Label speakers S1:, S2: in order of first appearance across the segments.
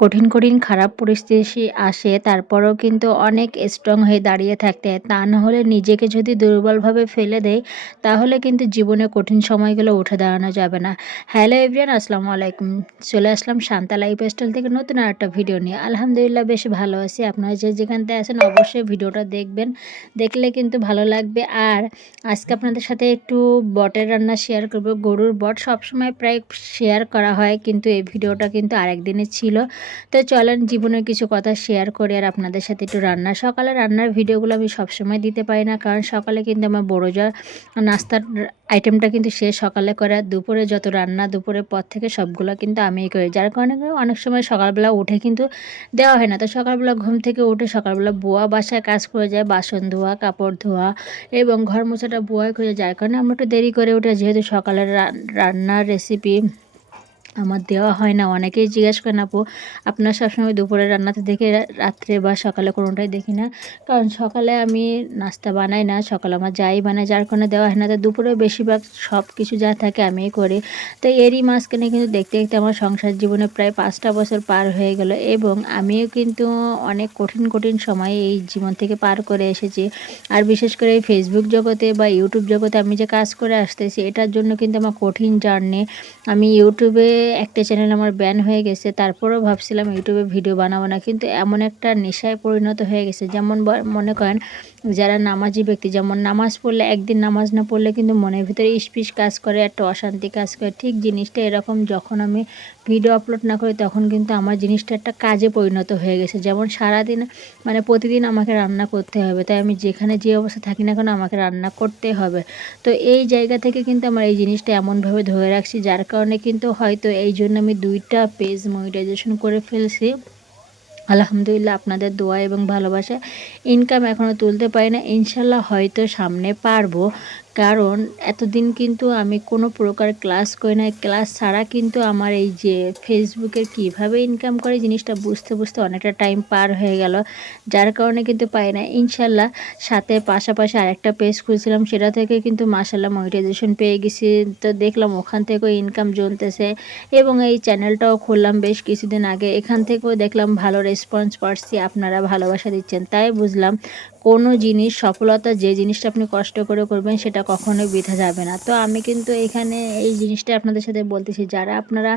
S1: কঠিন কঠিন, খারাপ পরিস্থিতি আসে, তারপরেও কিন্তু অনেক স্ট্রং হয়ে দাঁড়িয়ে থাকতে। হয় তা না হলে নিজেকে যদি দুর্বলভাবে ফেলে দেয়, তাহলে কিন্তু জীবনে কঠিন সময়গুলো উঠে দাঁড়ানো যাবে না। হ্যালো এভরিয়ান আসসালামু আলাইকুম। চলে আসলাম শান্তা লাইফ স্টাইল থেকে নতুন একটা ভিডিও নিয়ে। আলহামদুলিল্লাহ, বেশ ভালো আছি। আপনারা যে যেখান থেকে আছেন, অবশ্যই ভিডিওটা দেখবেন। দেখলে কিন্তু ভালো লাগবে। আর আজকে আপনাদের সাথে একটু বটের রান্না শেয়ার করব। গরুর বট সবসময় প্রায় শেয়ার করা হয়, কিন্তু এই ভিডিওটা কিন্তু আরেক দিনের ছিল। তো চলেন জীবনের কিছু কথা শেয়ার করে আর আপনাদের সাথে একটু রান্না। সকালে রান্নার ভিডিওগুলো আমি সবসময় দিতে পারি না, কারণ সকালে কিন্তু আমার বড় যা নাস্তার আইটেমটা কিন্তু সে সকালে করে। দুপুরে যত রান্না, দুপুরের পর থেকে সবগুলো কিন্তু আমিই করি। যার কারণে অনেক সময় সকালবেলা উঠে কিন্তু দেওয়া হয় না। তো সকালবেলা ঘুম থেকে উঠে সকালবেলা বোয়া বাসায় কাজ করে যায়, বাসন ধোয়া, কাপড় ধোয়া এবং ঘর মোছাটা বোয়াই করে যার কারণে আমরা একটু দেরি করে উঠে, যেহেতু সকালের রান্নার রেসিপি আমার দেওয়া হয় না। অনেকেই জিজ্ঞেস করেন, আপু, আপনার সবসময় দুপুরে রান্নাতে দেখে, রাত্রে বা সকালে কোনোটাই দেখি না? কারণ সকালে আমি নাস্তা বানাই না, সকালে আমার যাই বানাই যার কারণে দেওয়া হয় না। তো দুপুরে বেশিরভাগ সব কিছু যা থাকে আমিই করি। তো এরই মাঝখানে কিন্তু দেখতে দেখতে আমার সংসার জীবনে প্রায় পাঁচটা বছর পার হয়ে গেল এবং আমিও কিন্তু অনেক কঠিন কঠিন সময় এই জীবন থেকে পার করে এসেছি। আর বিশেষ করে এই ফেসবুক জগতে বা ইউটিউব জগতে আমি যে কাজ করে আসতেছি, এটার জন্য কিন্তু আমার কঠিন জার্নি। আমি ইউটিউবে একটা চ্যানেল আমার ব্যান হয়ে গেছে, তারপরেও ভাবছিলাম ইউটিউবে ভিডিও বানাবো না, কিন্তু এমন একটা নেশায় পরিণত হয়ে গেছে। যেমন মনে করেন যারা নামাজি ব্যক্তি, যেমন নামাজ পড়লে, একদিন নামাজ না পড়লে কিন্তু মনের ভিতরে ইস্পিস কাজ করে, একটা অশান্তি কাজ করে। ঠিক জিনিসটা এরকম যখন আমি ভিডিও আপলোড না করি তখন কিন্তু আমার জিনিসটা একটা কাজে পরিণত হয়ে গেছে। যেমন সারাদিন মানে প্রতিদিন আমাকে রান্না করতে হবে, তাই আমি যেখানে যে অবস্থা থাকি না কেন আমাকে রান্না করতে হবে। তো এই জায়গা থেকে কিন্তু আমার এই জিনিসটা এমনভাবে ধরে রাখছি, যার কারণে কিন্তু হয়তো এই জন্য আমি দুইটা পেজ মনিটাইজেশন করে ফেলছি। আলহামদুলিল্লাহ আপনাদের দোয়া এবং ভালোবাসা ইনকাম এখনও তুলতে পারি না, ইনশাল্লাহ হয়তো সামনে পারব। কারণ এতদিন কিন্তু আমি কোনো প্রকার ক্লাস করি না ক্লাস ছাড়া কিন্তু আমার এই যে ফেসবুকের কীভাবে ইনকাম করে জিনিসটা বুঝতে বুঝতে অনেকটা টাইম পার হয়ে গেল। যার কারণে কিন্তু পাই না ইনশাল্লাহ সাথে পাশাপাশি আরেকটা পেজ খুলছিলাম, সেটা থেকে কিন্তু মাসাল্লাহ মনিটাইজেশন পেয়ে গেছি। তো দেখলাম ওখান থেকেও ইনকাম জমতেছে এবং এই চ্যানেলটাও খুললাম বেশ কিছুদিন আগে। এখান থেকেও দেখলাম ভালো রেসপন্স পাচ্ছি, আপনারা ভালোবাসা দিচ্ছেন, তাই বুঝলাম। কোনো জিনিস, সফলতা যে জিনিসটা আপনি কষ্ট করে করবেন সেটা কখনোই বৃথা যাবে না। তো আমি কিন্তু এখানে এই জিনিসটা আপনাদের সাথে বলতেছি, যারা আপনারা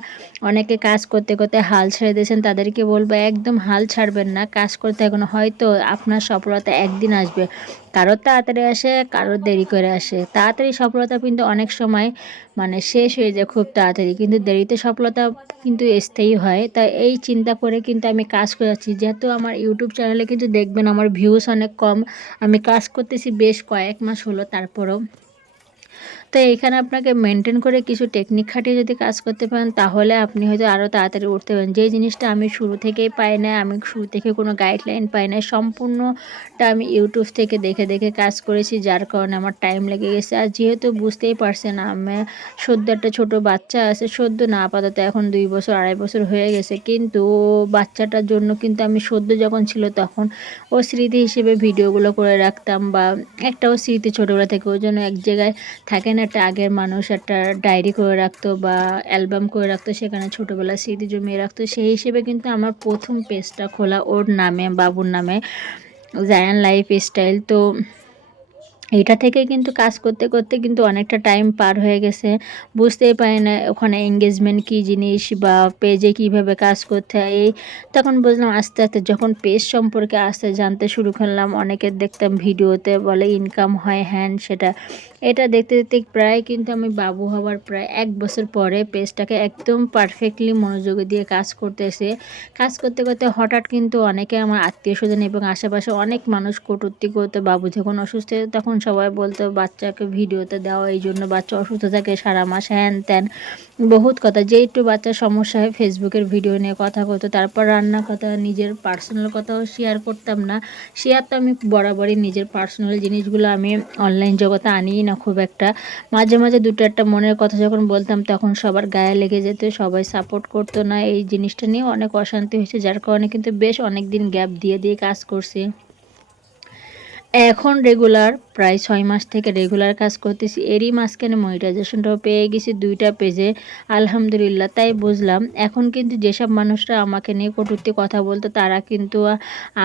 S1: অনেকে কাজ করতে করতে হাল ছেড়ে দিয়েছেন তাদেরকে বলব, একদম হাল ছাড়বেন না। কাজ করতে এখন হয়তো আপনার সফলতা একদিন আসবে। কারোর তাড়াতাড়ি আসে কারোর দেরি করে আসে। তাড়াতাড়ি সফলতা কিন্তু অনেক সময় মানে শেষ হয়ে যায় খুব তাড়াতাড়ি, কিন্তু দেরিতে সফলতা কিন্তু স্থায়ী হয়। তাই এই চিন্তা করে কিন্তু আমি কাজ করে যাচ্ছি। যেহেতু আমার ইউটিউব চ্যানেলে কিন্তু দেখবেন আমার ভিউস অনেক কম আমি কাজ করতেছি বেশ কয়েক মাস হলো তারপরেও তো এখানে আপনাকে মেনটেন করে কিছু টেকনিক খাটিয়ে যদি কাজ করতে পারেন, তাহলে আপনি হয়তো আরও তাড়াতাড়ি উঠতে পারেন। যে জিনিসটা আমি শুরু থেকেই পাই না আমি শুরু থেকে কোনো গাইডলাইন পাই না সম্পূর্ণটা আমি ইউটিউব থেকে দেখে দেখে কাজ করেছি, যার কারণে আমার টাইম লেগে গেছে। আর যেহেতু বুঝতেই পারছেন, আমি সদ্য একটা ছোটো বাচ্চা আছে, সদ্য না আপাতত এখন দুই বছর, আড়াই বছর হয়ে গেছে, কিন্তু বাচ্চাটার জন্য কিন্তু আমি সদ্য যখন ছিল তখন ও স্মৃতি হিসেবে ভিডিওগুলো করে রাখতাম, বা একটাও স্মৃতি ছোটোবেলা থেকে, ওই জন্য এক জায়গায় থাকে না, একটা আগের মানুষ একটা ডায়েরি করে রাখতো বা অ্যালবাম করে রাখতো, সেখানে ছোটোবেলার স্মৃতি জমিয়ে রাখতো। সেই হিসেবে কিন্তু আমার প্রথম পেজটা খোলা ওর নামে, বাবুর নামে জায়ান লাইফ স্টাইল তো এটা থেকে কিন্তু কাজ করতে করতে কিন্তু অনেকটা টাইম পার হয়ে গেছে। বুঝতেই পারি না ওখানে এঙ্গেজমেন্ট কী জিনিস বা পেজে কীভাবে কাজ করতে হয়। এই তখন বুঝলাম আস্তে আস্তে যখন পেজ সম্পর্কে আস্তে জানতে শুরু করলাম, অনেকের দেখতাম ভিডিওতে বলে ইনকাম হয়, হ্যান, সেটা। এটা দেখতে দেখতে প্রায় কিন্তু আমি বাবু হওয়ার প্রায় এক বছর পরে পেজটাকে একদম পারফেক্টলি মনোযোগ দিয়ে কাজ করতেছে। কাজ করতে করতে হঠাৎ কিন্তু অনেকে আমার আত্মীয় স্বজন এবং আশেপাশে অনেক মানুষ কটূর্তি করতে, বাবু যখন অসুস্থ তখন সবাই বলতো, বাচ্চাকে ভিডিওতে দেওয়া এই জন্য বাচ্চা অসুস্থ থাকে, সারা মাস হ্যান ত্যান। বহুত কথা, যে একটু বাচ্চার সমস্যা হয় ফেসবুকের ভিডিও নিয়ে কথা করতো তারপর রান্না কথা, নিজের পার্সোনাল কথাও শেয়ার করতাম না। শেয়ার তো আমি বরাবরই নিজের পার্সোনাল জিনিসগুলো আমি অনলাইন জগতে আনিই না খুব একটা। মাঝে মাঝে দুটো একটা মনের কথা যখন বলতাম, তখন সবার গায়ে লেগে যেত, সবাই সাপোর্ট করতো না। এই জিনিসটা নিয়ে অনেক অশান্তি হয়েছে, যার কারণে কিন্তু বেশ অনেক দিন গ্যাপ দিয়ে দিয়ে কাজ করছি। এখন রেগুলার প্রায় ছয় মাস থেকে রেগুলার কাজ করতেছি। এরই মাঝখানে মনিটাইজেশনটাও পেয়ে গেছি দুইটা পেজে আলহামদুলিল্লাহ, তাই বুঝলাম। এখন কিন্তু যেসব মানুষরা আমাকে নিয়ে কটূক্তি কথা বলতো, তারা কিন্তু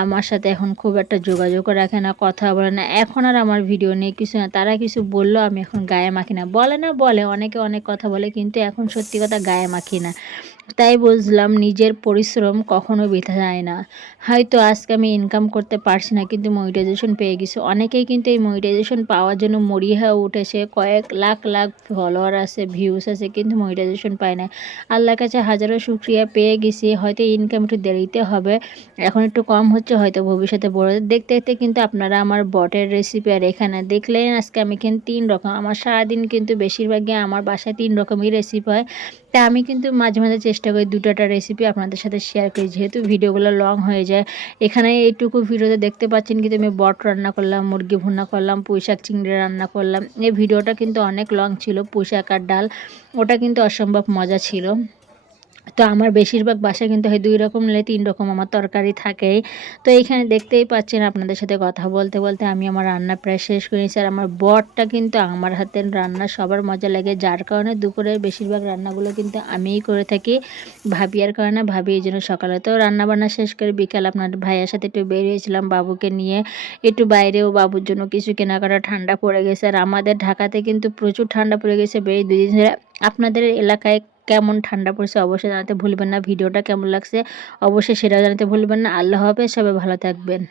S1: আমার সাথে এখন খুব একটা যোগাযোগ রাখে না, কথা বলে না। এখন আর আমার ভিডিও নেই কিছু না। তারা কিছু বলল, আমি এখন গায়ে মাখি না। বলে না বলে, অনেকে অনেক কথা বলে, কিন্তু এখন সত্যি কথা গায়ে মাখি না। তাই বুঝলাম নিজের পরিশ্রম কখনো বৃথা যায় না। হয়তো আজকে আমি ইনকাম করতে পারছি না, কিন্তু মনিটাইজেশন পেয়ে গেছি। অনেকেই কিন্তু এই মনিটাইজেশন পাওয়ার জন্য মরিয়া উঠেছে। কয়েক লাখ লাখ ফলোয়ার আছে ভিউস আছে, কিন্তু মনিটাইজেশন পায় না। আল্লাহর কাছে হাজারো শুক্রিয়া পেয়ে গেছি। হয়তো ইনকাম একটু দেরিতে হবে, এখন একটু কম হচ্ছে, হয়তো ভবিষ্যতে বড় দেখতে দেখতে কিন্তু আপনারা আমার বটের রেসিপি আর এখানে দেখলেন আজকে আমি কিন্তু তিন রকম, আমার সারাদিন কিন্তু বেশিরভাগই আমার বাসায় তিন রকমই রেসিপি হয়। তা আমি কিন্তু মাঝে মাঝে চেষ্টা করি দুটাটা রেসিপি আপনাদের সাথে শেয়ার করি। যেহেতু ভিডিওগুলো লং হয়ে যায়, এখানে এইটুকু ভিডিওতে দেখতে পাচ্ছেন কিন্তু আমি বট রান্না করলাম, মুরগি ভুনা করলাম, পুঁইশাক চিংড়ি রান্না করলাম। এই ভিডিওটা কিন্তু অনেক লং ছিল, পুঁইশাক আর ডাল, ওটা কিন্তু অসম্ভব মজা ছিল। তো আমার বেশিরভাগ বাসায় কিন্তু হয় দুই রকম নিলে তিন রকম আমার তরকারি থাকেই। তো এইখানে দেখতেই পাচ্ছেন আপনাদের সাথে কথা বলতে বলতে আমি আমার রান্না প্রায় শেষ করে আর আমার বরটা কিন্তু আমার হাতের রান্না সবার মজা লাগে, যার কারণে দুপুরের বেশিরভাগ রান্নাগুলো কিন্তু আমিই করে থাকি। ভাবিয়ার কারণে ভাবি এই জন্য সকালে। তো রান্না বান্না শেষ করে বিকাল আপনার ভাইয়ের সাথে একটু বেরিয়েছিলাম বাবুকে নিয়ে। একটু বাইরেও বাবুর জন্য কিছু কেনাকাটা ঠান্ডা পড়ে গেছে। আর আমাদের ঢাকাতে কিন্তু প্রচুর ঠান্ডা পড়ে গেছে বেশ দুই দিন ধরে। আপনাদের এলাকায় কেমন ঠান্ডা পড়ছে অবশ্যই জানাতে ভুলবেন না। ভিডিওটা কেমন লাগছে অবশ্যই সেটাও জানাতে ভুলবেন না। আল্লাহ হাফেজ, সবাই ভালো থাকবেন।